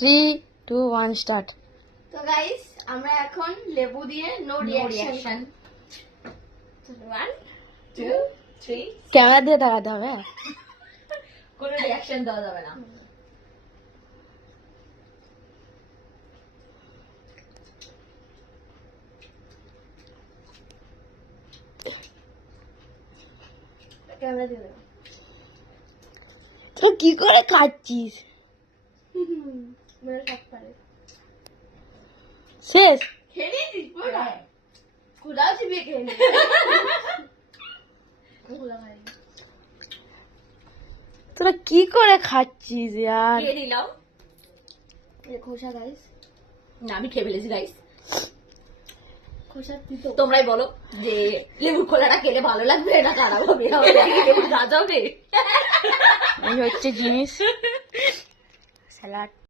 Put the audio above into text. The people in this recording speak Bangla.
3, 2, 1 স্টার্ট। তো গাইস আমরা এখন লেবু দিয়ে নো রিঅ্যাকশন 1 2 3 ক্যামেরা দিয়ে তাকাতে হবে। কোনো রিঅ্যাকশন দেওয়া যাবে না। ক্যামেরা দিয়ে দাও। তো কি করে খাচ্ছিস? মেরে সব পারে শেষ। খেয়ে নিয়েছিস পুরো কুড়াও চিবিয়ে খেয়ে নিয়েছিস কুড়া খাইনি তোরা কি করে খাচ্ছিস यार? খেয়ে নিলাম। এই খোসা গাইস, না আমি খেয়ে ফেলেছি গাইস। খোসা তিতো। তোমরাই বলো যে লেবুর খোলাটা খেলে ভালো লাগবে না খারাপ হবে, লেবুর গাছ হবে। এই হচ্ছে জিনিস, স্যালাড।